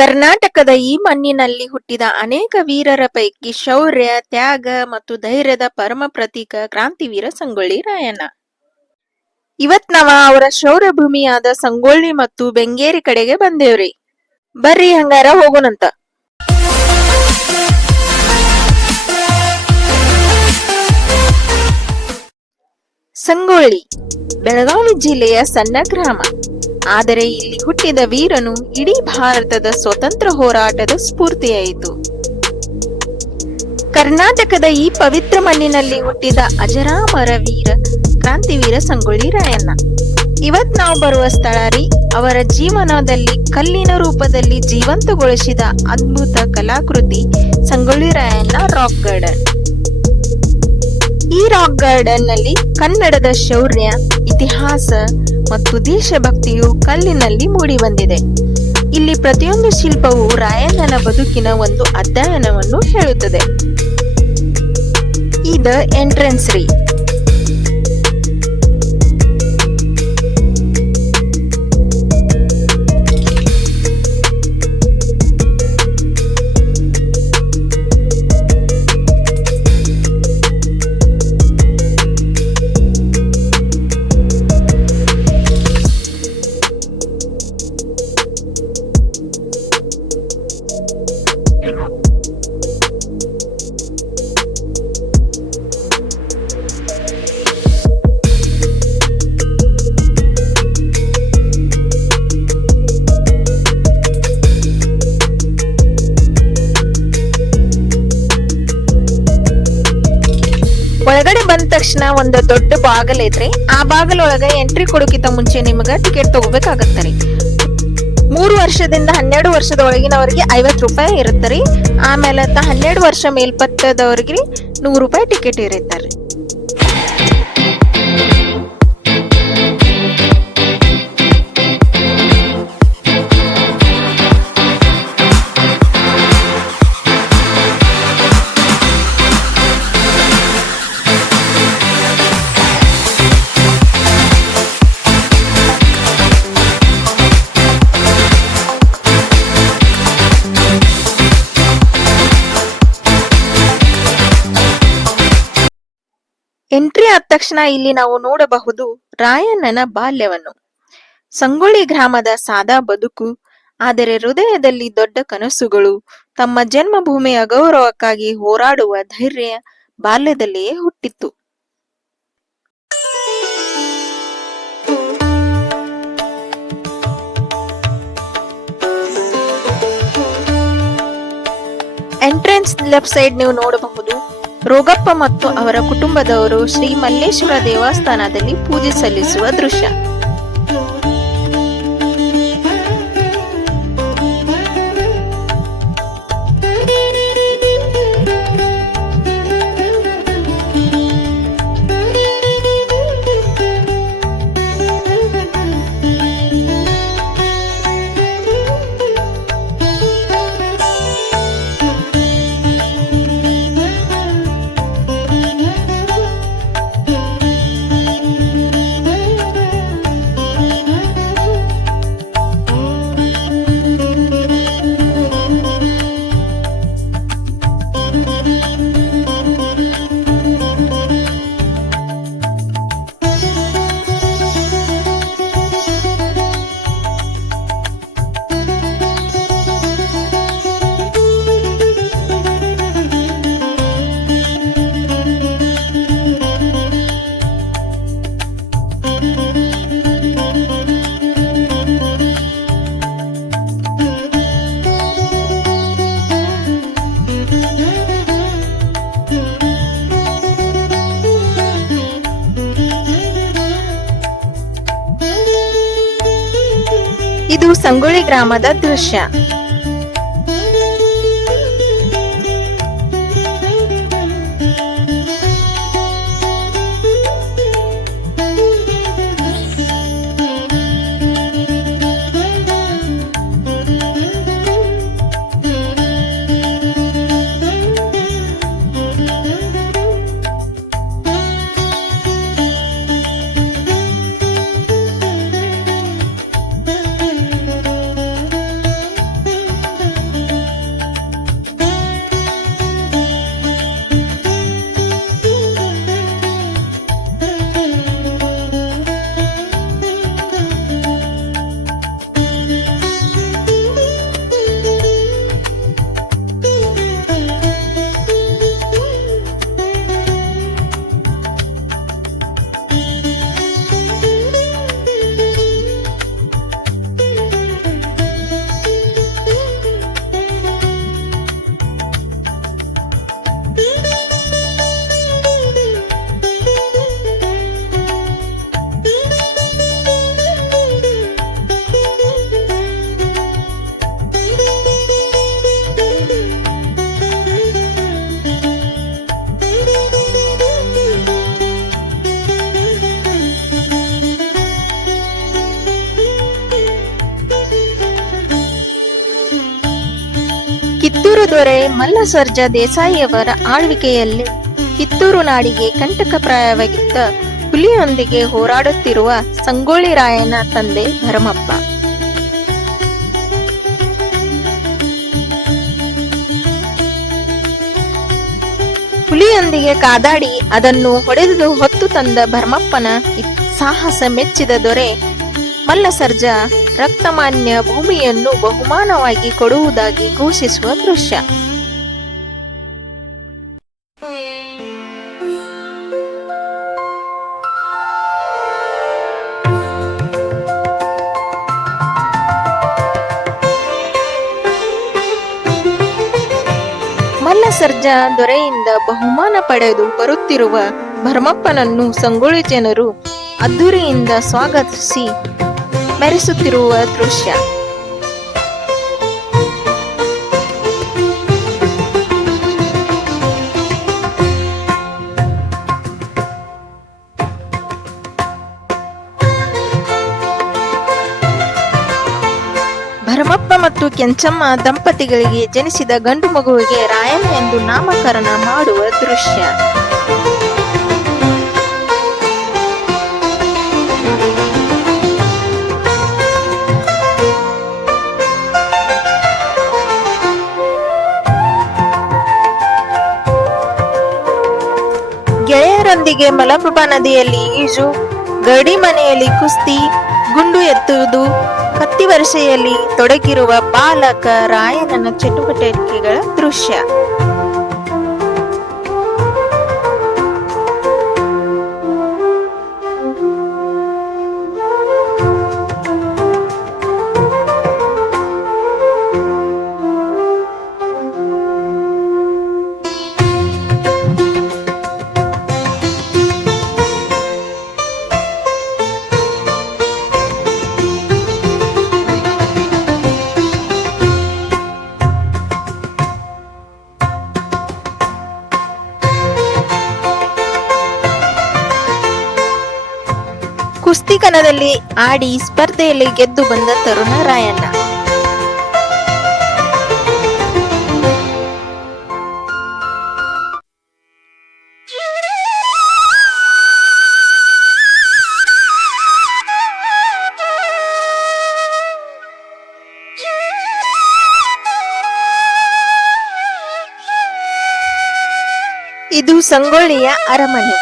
ಕರ್ನಾಟಕದ ಈ ಮಣ್ಣಿನಲ್ಲಿ ಹುಟ್ಟಿದ ಅನೇಕ ವೀರರ ಪೈಕಿ ಶೌರ್ಯ, ತ್ಯಾಗ ಮತ್ತು ಧೈರ್ಯದ ಪರಮ ಪ್ರತೀಕ ಕ್ರಾಂತಿವೀರ ಸಂಗೊಳ್ಳಿ ರಾಯಣ್ಣ. ಇವತ್ ನಾವ ಅವರ ಶೌರ್ಯ ಭೂಮಿಯಾದ ಸಂಗೊಳ್ಳಿ ಮತ್ತು ಬೆಂಗೇರಿ ಕಡೆಗೆ ಬಂದೇವ್ರಿ. ಬರ್ರಿ ಹಂಗಾರ ಹೋಗೋಣಂತ. ಸಂಗೊಳ್ಳಿ ಬೆಳಗಾವಿ ಜಿಲ್ಲೆಯ ಸಣ್ಣ ಗ್ರಾಮ. ಆದರೆ ಇಲ್ಲಿ ಹುಟ್ಟಿದ ವೀರನು ಇಡೀ ಭಾರತದ ಸ್ವತಂತ್ರ ಹೋರಾಟದ ಸ್ಫೂರ್ತಿಯಾಯಿತು. ಕರ್ನಾಟಕದ ಈ ಪವಿತ್ರ ಮಣ್ಣಿನಲ್ಲಿ ಹುಟ್ಟಿದ ಅಜರಾಮರ ವೀರ ಕ್ರಾಂತಿವೀರ ಸಂಗೊಳ್ಳಿ ರಾಯಣ್ಣ. ಇವತ್ ನಾವು ಬರುವ ಸ್ಥಳ ರೀ ಅವರ ಜೀವನದಲ್ಲಿ ಕಲ್ಲಿನ ರೂಪದಲ್ಲಿ ಜೀವಂತಗೊಳಿಸಿದ ಅದ್ಭುತ ಕಲಾಕೃತಿ ಸಂಗೊಳ್ಳಿ ರಾಯಣ್ಣ ರಾಕ್ ಗಾರ್ಡನ್. ಈ ರಾಕ್ ಗಾರ್ಡನ್ ನಲ್ಲಿ ಕನ್ನಡದ ಶೌರ್ಯ, ಇತಿಹಾಸ ಮತ್ತು ದೇಶಭಕ್ತಿಯು ಕಲ್ಲಿನಲ್ಲಿ ಮೂಡಿ ಬಂದಿದೆ. ಇಲ್ಲಿ ಪ್ರತಿಯೊಂದು ಶಿಲ್ಪವು ರಾಯಣ್ಣನ ಬದುಕಿನ ಒಂದು ಅಧ್ಯಯನವನ್ನು ಹೇಳುತ್ತದೆ. ಇದು ಎಂಟ್ರೆನ್ಸ್ ರೀ. ಒಳಗಡೆ ಬಂದ ತಕ್ಷಣ ಒಂದು ದೊಡ್ಡ ಬಾಗಲ್ ಐತ್ರಿ. ಆ ಬಾಗಲೊಳಗ ಎಂಟ್ರಿ ಕೊಡೋಕಿಂತ ಮುಂಚೆ ನಿಮಗ ಟಿಕೆಟ್ ತಗೋಬೇಕಾಗತ್ತರಿ. 3 ವರ್ಷದಿಂದ 12 ವರ್ಷದ ಒಳಗಿನವರಿಗೆ 50 ರೂಪಾಯಿ ಇರುತ್ತರಿ. ಆಮೇಲೆ 12 ವರ್ಷ ಮೇಲ್ಪಟ್ಟದವ್ರಿಗೆ 100 ರೂಪಾಯಿ ಟಿಕೆಟ್ ಇರುತ್ತರಿ. ಎಂಟ್ರಿ ಆದ ತಕ್ಷಣ ಇಲ್ಲಿ ನಾವು ನೋಡಬಹುದು ರಾಯಣ್ಣನ ಬಾಲ್ಯವನ್ನು. ಸಂಗೊಳ್ಳಿ ಗ್ರಾಮದ ಸಾದಾ ಬದುಕು, ಆದರೆ ಹೃದಯದಲ್ಲಿ ದೊಡ್ಡ ಕನಸುಗಳು. ತಮ್ಮ ಜನ್ಮಭೂಮಿಯ ಗೌರವಕ್ಕಾಗಿ ಹೋರಾಡುವ ಧೈರ್ಯ ಬಾಲ್ಯದಲ್ಲಿಯೇ ಹುಟ್ಟಿತ್ತು. ಎಂಟ್ರೆನ್ಸ್ ಲೆಫ್ಟ್ ಸೈಡ್ ನೀವು ನೋಡಬಹುದು ರೋಗಪ್ಪ ಮತ್ತು ಅವರ ಕುಟುಂಬದವರು ಶ್ರೀ ಮಲ್ಲೇಶ್ವರ ದೇವಸ್ಥಾನದಲ್ಲಿ ಪೂಜೆ ಸಲ್ಲಿಸುವ ದೃಶ್ಯ. ಇದು ಸಂಗೊಳ್ಳಿ ಗ್ರಾಮದ ದೃಶ್ಯ. ಕಿತ್ತೂರು ದೊರೆ ಮಲ್ಲಸರ್ಜ ದೇಸಾಯಿಯವರ ಆಳ್ವಿಕೆಯಲ್ಲಿ ಕಿತ್ತೂರು ನಾಡಿಗೆ ಕಂಟಕಪ್ರಾಯವಾಗಿದ್ದ ಹುಲಿಯೊಂದಿಗೆ ಹೋರಾಡುತ್ತಿರುವ ಸಂಗೊಳ್ಳಿ ರಾಯನ ತಂದೆ ಭರಮಪ್ಪ. ಹುಲಿಯೊಂದಿಗೆ ಕಾದಾಡಿ ಅದನ್ನು ಹೊಡೆದು ಹೊತ್ತು ತಂದ ಭರಮಪ್ಪನ ಸಾಹಸ ಮೆಚ್ಚಿದ ದೊರೆ ಮಲ್ಲಸರ್ಜ ರಕ್ತಮಾನ್ಯ ಭೂಮಿಯನ್ನು ಬಹುಮಾನವಾಗಿ ಕೊಡುವುದಾಗಿ ಘೋಷಿಸುವ ದೃಶ್ಯ. ಮಲ್ಲಸರ್ಜ ದೊರೆಯಿಂದ ಬಹುಮಾನ ಪಡೆದು ಬರುತ್ತಿರುವ ಭರಮಪ್ಪನನ್ನು ಸಂಗೊಳ್ಳಿ ಜನರು ಅದ್ದೂರಿಯಿಂದ ಸ್ವಾಗತಿಸಿ ಮೆರೆಸುತ್ತಿರುವ ದೃಶ್ಯ. ಭರಮಪ್ಪ ಮತ್ತು ಕೆಂಚಮ್ಮ ದಂಪತಿಗಳಿಗೆ ಜನಿಸಿದ ಗಂಡು ಮಗುವಿಗೆ ರಾಯಣ್ಣ ಎಂದು ನಾಮಕರಣ ಮಾಡುವ ದೃಶ್ಯ. ಗೆಳೆಯರೊಂದಿಗೆ ಮಲಪ್ರಭಾ ನದಿಯಲ್ಲಿ ಈಜು, ಗಡಿ ಮನೆಯಲ್ಲಿ ಕುಸ್ತಿ, ಗುಂಡು ಎತ್ತುವುದು, ಕತ್ತಿ ವರಸೆಯಲ್ಲಿ ತೊಡಗಿರುವ ಬಾಲಕ ರಾಯಣ್ಣನ ಚಟುವಟಿಕೆಗಳ ದೃಶ್ಯ. ಕುಸ್ತಿಕಣದಲ್ಲಿ ಆಡಿ ಸ್ಪರ್ಧೆಯಲ್ಲಿ ಗೆದ್ದು ಬಂದ ತರುಣ ರಾಯಣ್ಣ. ಇದು ಸಂಗೊಳ್ಳಿಯ ಅರಮನೆ.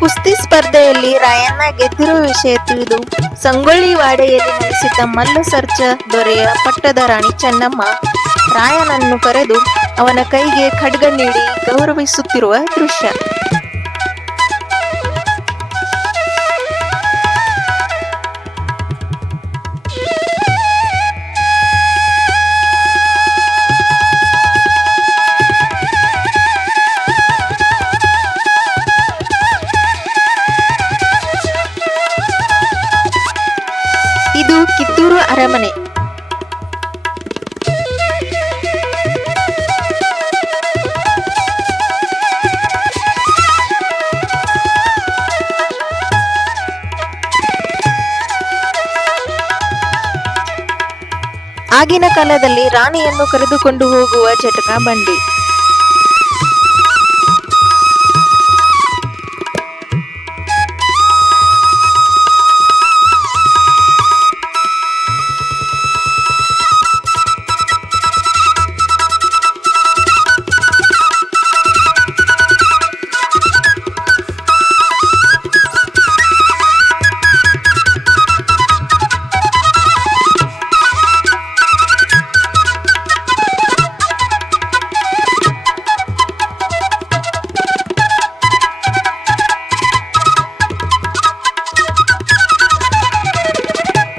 ಕುಸ್ತಿ ಸ್ಪರ್ಧೆಯಲ್ಲಿ ರಾಯಣ್ಣ ಗೆದ್ದಿರುವ ವಿಷಯ ತಿಳಿದು ಸಂಗೊಳ್ಳಿ ವಾಡೆಯಲ್ಲಿ ನೆಲೆಸಿದ್ದ ಮಲ್ಲಸರ್ಜ ದೊರೆಯ ಪಟ್ಟದ ರಾಣಿ ಚೆನ್ನಮ್ಮ ರಾಯಣ್ಣನನ್ನು ಕರೆದು ಅವನ ಕೈಗೆ ಖಡ್ಗ ನೀಡಿ ಗೌರವಿಸುತ್ತಿರುವ ದೃಶ್ಯ. ಇದು ಕಿತ್ತೂರು ಅರಮನೆ. ಆಗಿನ ಕಾಲದಲ್ಲಿ ರಾಣಿಯನ್ನು ಕರೆದುಕೊಂಡು ಹೋಗುವ ಜಟಕಾ ಬಂಡಿ.